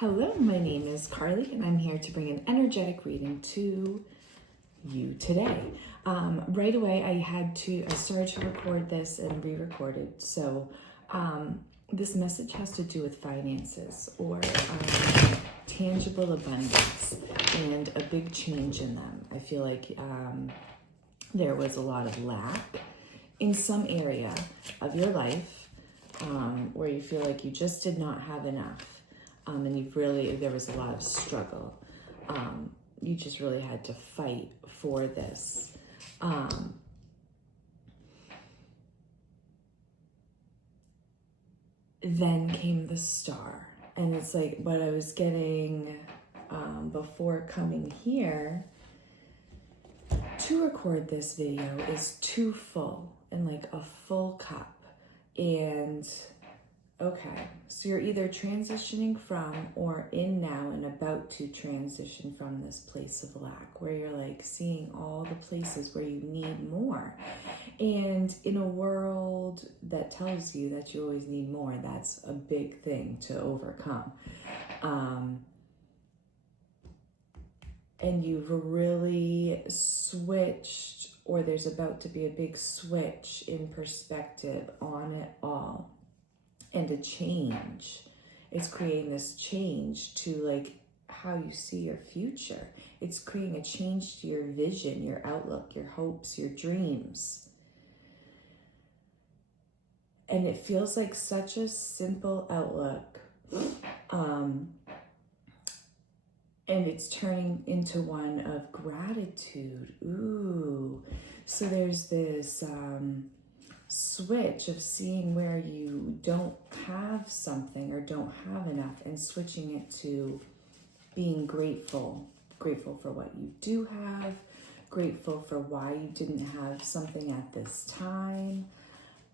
Hello, my name is Carly, and I'm here to bring an energetic reading to you today. Right away, I started to record this and re-recorded. So this message has to do with finances or tangible abundance and a big change in them. I feel like there was a lot of lack in some area of your life where you feel like you just did not have enough. And there was a lot of struggle. You just really had to fight for this. Then came the star. And it's like what I was getting before coming here to record this video is too full and like a full cup. And okay, so you're either transitioning from or in now and about to transition from this place of lack where you're like seeing all the places where you need more. And in a world that tells you that you always need more, that's a big thing to overcome. And you've really switched, or there's about to be a big switch in perspective on it all. And a change. It's creating this change to like how you see your future. It's creating a change to your vision, your outlook, your hopes, your dreams. And it feels like such a simple outlook. And it's turning into one of gratitude. Ooh. So there's this switch of seeing where you don't have something or don't have enough and switching it to being grateful for what you do have, grateful for why you didn't have something at this time.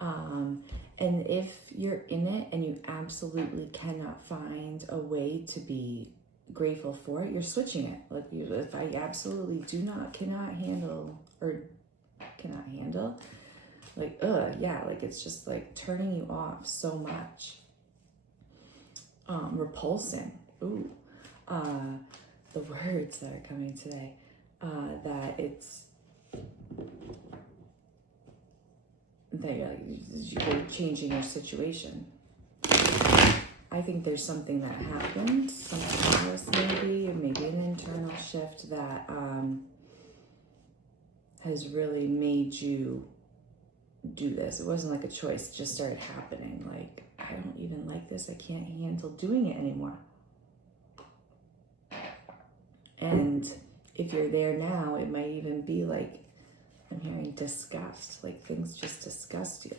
And if you're in it and you absolutely cannot find a way to be grateful for it, you're switching it. Like if I absolutely cannot handle like, like it's just like turning you off so much. Repulsing. Ooh. The words that are coming today. You're changing your situation. I think there's something that happened, something else maybe an internal shift that has really made you do this. It wasn't like a choice, it just started happening. Like, I don't even like this, I can't handle doing it anymore. And if you're there now, it might even be like, I'm hearing disgust, like things just disgust you.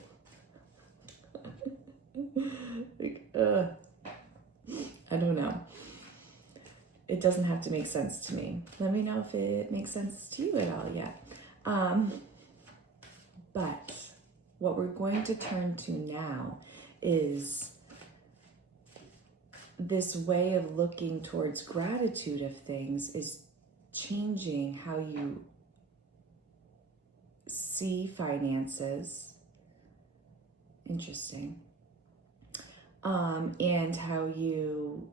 Like, I don't know. It doesn't have to make sense to me. Let me know if it makes sense to you at all yet. But what we're going to turn to now is this way of looking towards gratitude of things is changing how you see finances. Interesting. And how you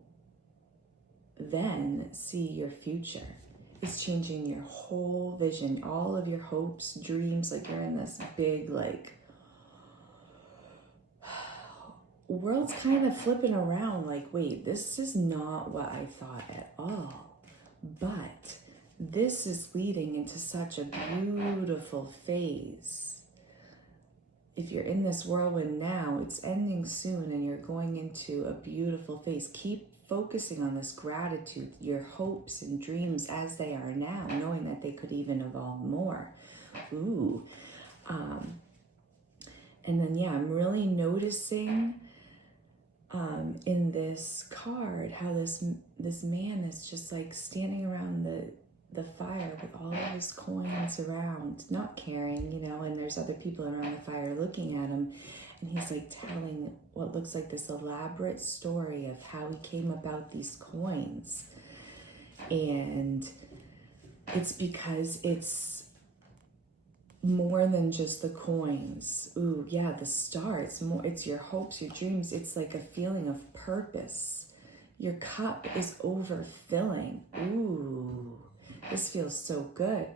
then see your future. It's changing your whole vision, all of your hopes, dreams. Like you're in this big, like, world's kind of flipping around. Like, wait, this is not what I thought at all. But this is leading into such a beautiful phase. If you're in this whirlwind now, it's ending soon and you're going into a beautiful phase. Keep focusing on this gratitude, your hopes and dreams as they are now, knowing that they could even evolve more. Ooh. And then, I'm really noticing in this card how this man is just like standing around the fire with all of his coins around, not caring, and there's other people around the fire looking at him. And he's like telling what looks like this elaborate story of how he came about these coins. And it's because it's more than just the coins. Ooh, yeah, the star. It's your hopes, your dreams. It's like a feeling of purpose. Your cup is overfilling. Ooh, this feels so good.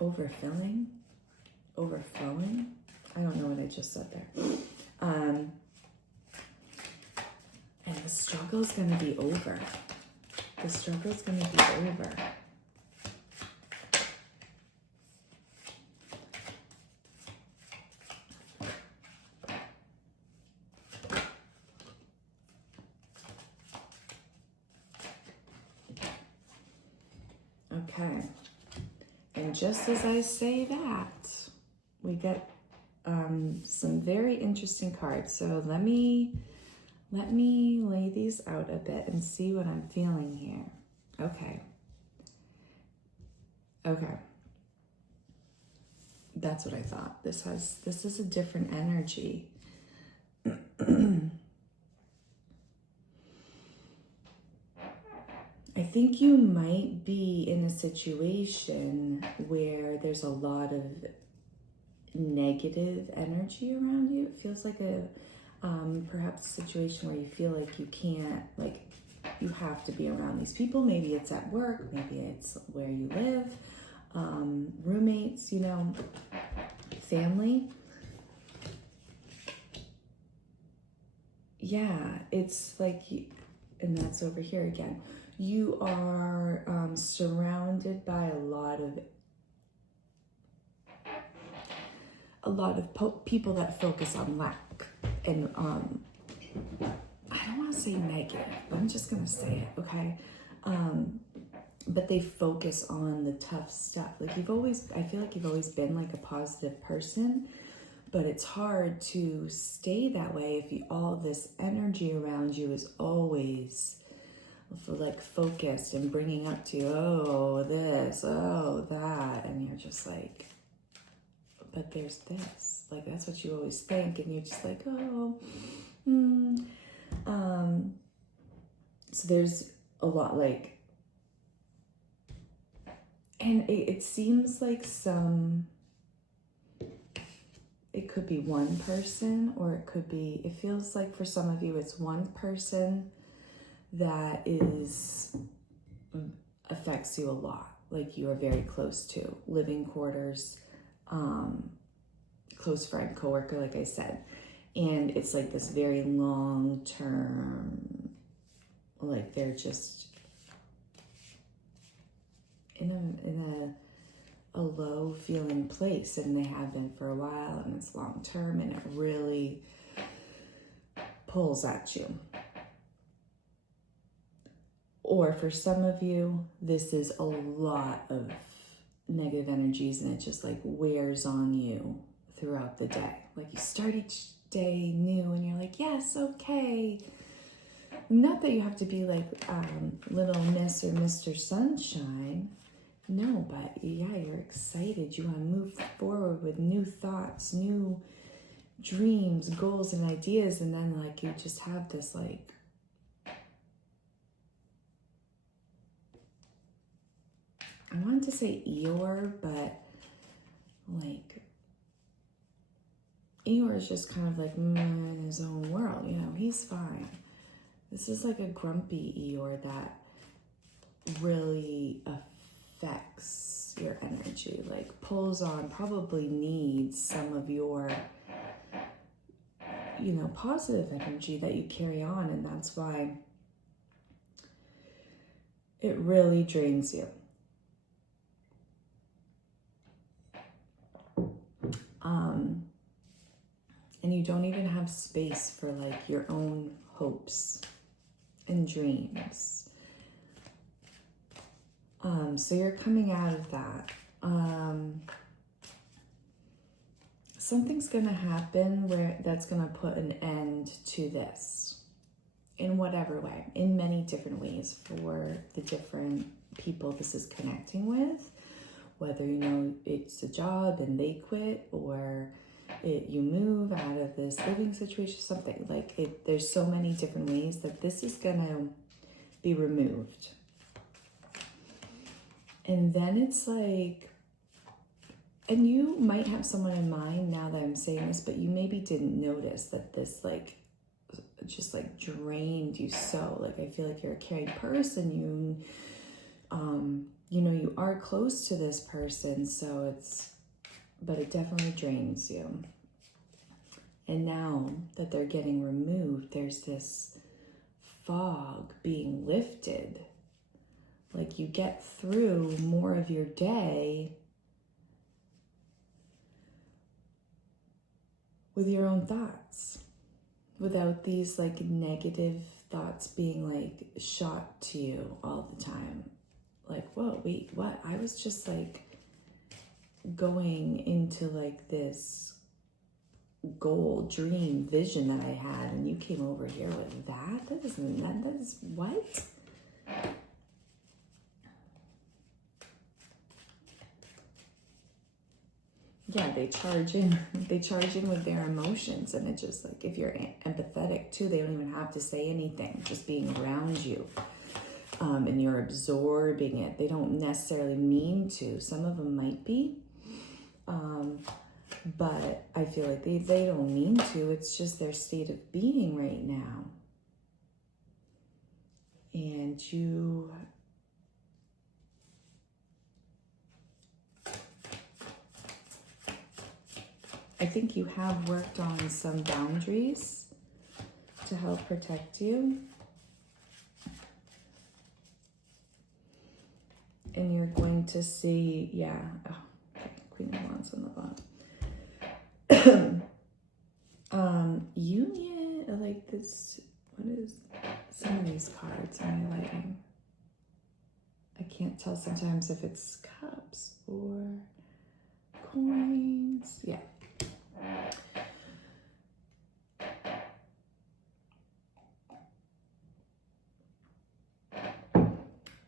Overfilling? Overflowing? I don't know what I just said there. And the struggle is going to be over. The struggle is going to be over. Okay. And just as I say that, we get some very interesting cards. So let me lay these out a bit and see what I'm feeling here. Okay. Okay. That's what I thought. This is a different energy. I think you might be in a situation where there's a lot of negative energy around you. It feels like a perhaps a situation where you feel like you can't, like you have to be around these people. Maybe it's at work, maybe it's where you live, roommates, you know, family. Yeah, it's like, and that's over here again. You are surrounded by a lot of people that focus on lack and I don't want to say negative, but I'm just gonna say it, okay? But they focus on the tough stuff. Like I feel like you've always been like a positive person, but it's hard to stay that way if all this energy around you is always like focused and bringing up to you, oh, this, oh, that, and you're just like, but there's this, like that's what you always think, and you're just like, oh, so there's a lot, like, and it seems like it could be one person, or it feels like for some of you it's one person that affects you a lot, like you are very close to, living quarters, close friend, coworker, like I said, and it's like this very long term, like they're just in a low feeling place, and they have been for a while, and it's long term, and it really pulls at you. Or for some of you, this is a lot of negative energies, and it just like wears on you throughout the day. Like you start each day new and you're like, yes, okay. Not that you have to be like little Miss or Mr. Sunshine. No, but yeah, you're excited. You want to move forward with new thoughts, new dreams, goals, and ideas. And then like you just have this like, I wanted to say Eeyore, but like Eeyore is just kind of like in his own world, you know, he's fine. This is like a grumpy Eeyore that really affects your energy, like pulls on, probably needs some of your, you know, positive energy that you carry on, and that's why it really drains you. And you don't even have space for like your own hopes and dreams. So you're coming out of that. Something's gonna happen where that's gonna put an end to this in whatever way, in many different ways for the different people this is connecting with, whether, you know, it's a job and they quit, or you move out of this living situation, something like it. There's so many different ways that this is gonna be removed. And then it's like and you might have someone in mind now that I'm saying this, but you maybe didn't notice that this like just like drained you. So like I feel like you're a caring person. You know, you are close to this person, so but it definitely drains you. And now that they're getting removed, there's this fog being lifted. Like you get through more of your day with your own thoughts, without these like negative thoughts being like shot to you all the time. Like, whoa, wait, what? I was just like going into like this goal, dream, vision that I had, and you came over here with that? That is what? Yeah, they charge in with their emotions, and it's just like, if you're empathetic too, they don't even have to say anything, just being around you. And you're absorbing it. They don't necessarily mean to. Some of them might be. But I feel like they don't mean to. It's just their state of being right now. And I think you have worked on some boundaries to help protect you. And you're going to see, yeah, oh, okay, Queen of Wands on the bottom. Union, like this, what is some of these cards am I lighting? I can't tell sometimes if it's cups or coins. Yeah.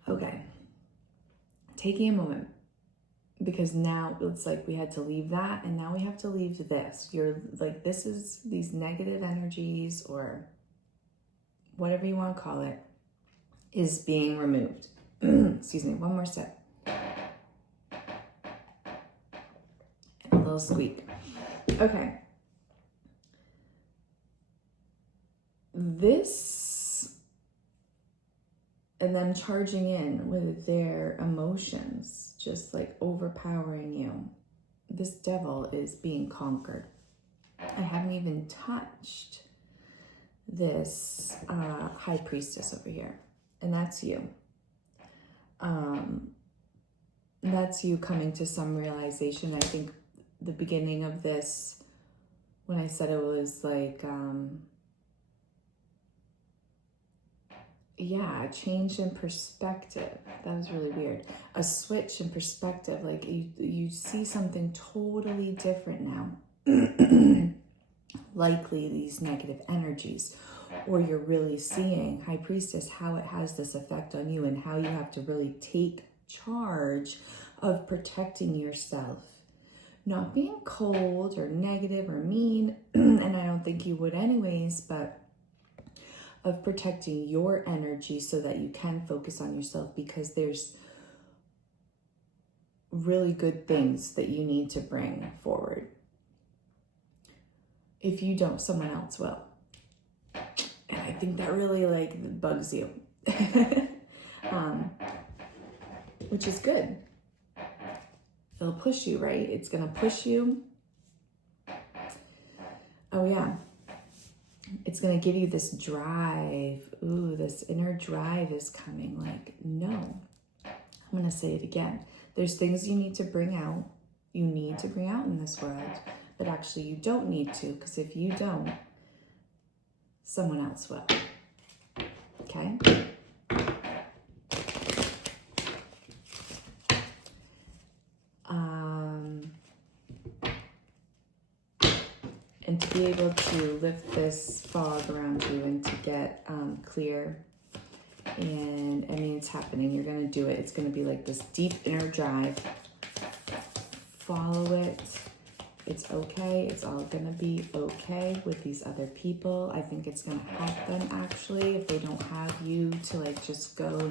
Okay. Taking a moment, because now it's like we had to leave that, and now we have to leave this. You're like, this is these negative energies, or whatever you want to call it, is being removed. Excuse me, one more sip. A little squeak. Okay. This, and them charging in with their emotions, just like overpowering you. This devil is being conquered. I haven't even touched this high priestess over here, and that's you. That's you coming to some realization. I think the beginning of this, when I said it was like, yeah, a change in perspective. That was really weird. A switch in perspective. Like you see something totally different now. Likely these negative energies. Or you're really seeing, High Priestess, how it has this effect on you, and how you have to really take charge of protecting yourself. Not being cold or negative or mean, and I don't think you would anyways, but of protecting your energy so that you can focus on yourself, because there's really good things that you need to bring forward. If you don't, someone else will. And I think that really like bugs you. Which is good. It'll push you, right? It's gonna push you. Oh yeah. It's going to give you this drive. Ooh, this inner drive is coming. Like, no. I'm going to say it again. There's things you need to bring out. You need to bring out in this world. But actually, you don't need to. Because if you don't, someone else will. Okay? And to be able to lift this fog around you and to get clear. And I mean, it's happening. You're going to do it. It's going to be like this deep inner drive. Follow it. It's okay. It's all going to be okay with these other people. I think it's going to help them actually if they don't have you to like just go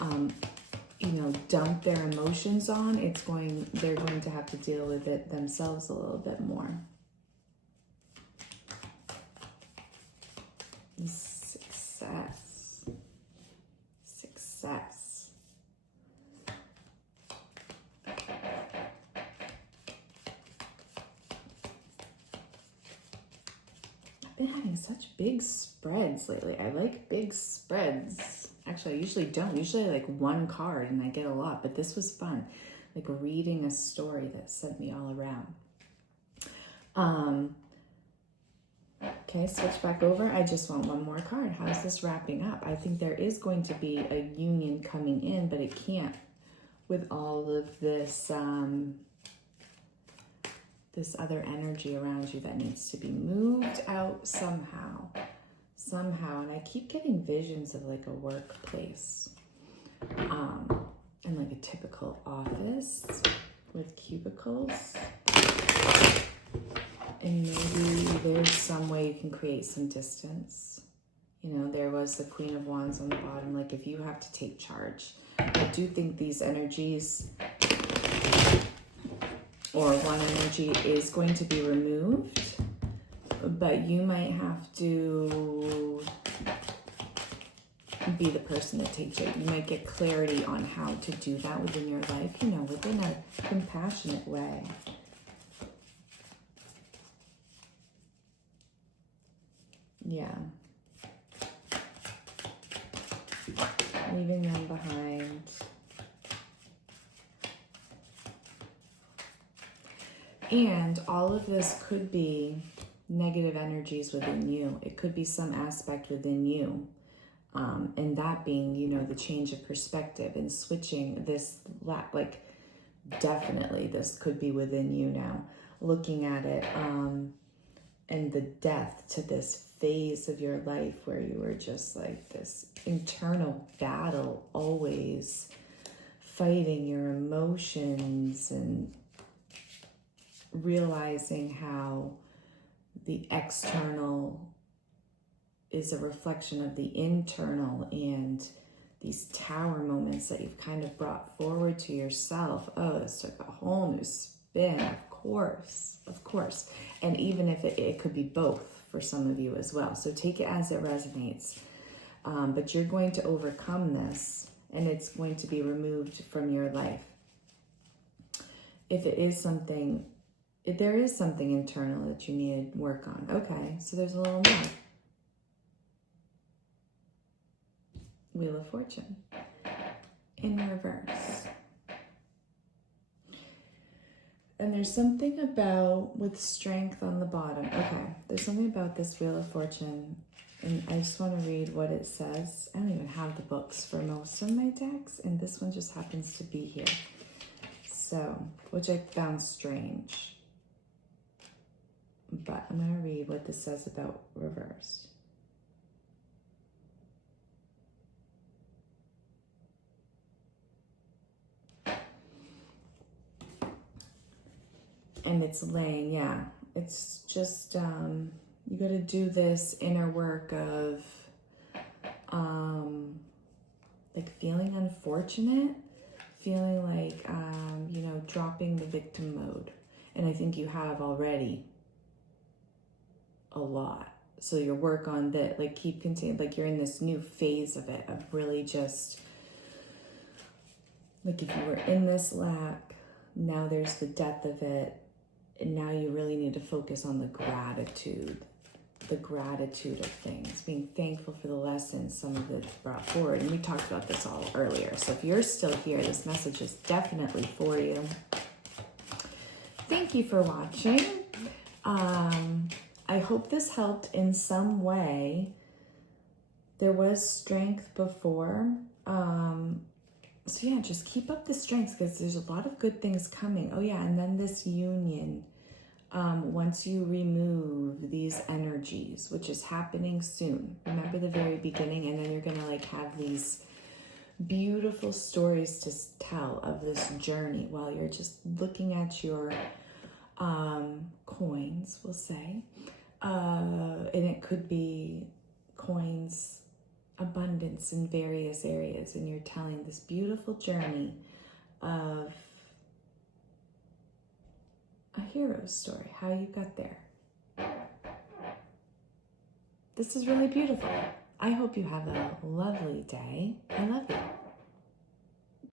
and, dump their emotions on, they're going to have to deal with it themselves a little bit more. Success. Success. I've been having such big spreads lately. I like big spreads. Actually, I usually don't. Usually I like one card and I get a lot, but this was fun. Like reading a story that sent me all around. Okay, switch back over. I just want one more card. How's this wrapping up? I think there is going to be a union coming in, but it can't with all of this, this other energy around you that needs to be moved out somehow. And I keep getting visions of like a workplace, and like a typical office with cubicles. And maybe there's some way you can create some distance. There was the Queen of Wands on the bottom. Like if you have to take charge. I do think these energies, or one energy, is going to be removed. But you might have to be the person that takes it. You might get clarity on how to do that within your life, within a compassionate way. Yeah. Leaving them behind. And all of this could be negative energies within you. It could be some aspect within you. And that being, the change of perspective and switching this, like definitely this could be within you now. Looking at it, and the death to this phase of your life where you were just like this internal battle, always fighting your emotions and realizing how the external is a reflection of the internal, and these tower moments that you've kind of brought forward to yourself. Oh, this took a whole new spin, of course. And even if it could be both for some of you as well. So take it as it resonates. But you're going to overcome this, and it's going to be removed from your life. If it is something, if there is something internal that you need to work on. Okay, so there's a little more. Wheel of Fortune in reverse. And there's something about, with strength on the bottom. Okay, there's something about this Wheel of Fortune, and I just want to read what it says. I don't even have the books for most of my decks, and this one just happens to be here. So, which I found strange. But I'm going to read what this says about reverse. And it's laying, yeah. It's just, you got to do this inner work of, like feeling unfortunate, feeling like, dropping the victim mode. And I think you have already a lot. So your work on that, like keep continuing, like you're in this new phase of it, of really just, like if you were in this lack, now there's the death of it. And now you really need to focus on the gratitude of things, being thankful for the lessons some of it brought forward. And we talked about this all earlier. So if you're still here, this message is definitely for you. Thank you for watching. I hope this helped in some way. There was strength before. So yeah, just keep up the strength, because there's a lot of good things coming. Oh yeah, and then this union. Once you remove these energies, which is happening soon. Remember the very beginning, and then you're gonna like have these beautiful stories to tell of this journey while you're just looking at your coins, we'll say. And it could be coins abundance in various areas, and you're telling this beautiful journey of a hero's story, how you got there. This is really beautiful. I hope you have a lovely day. I love you.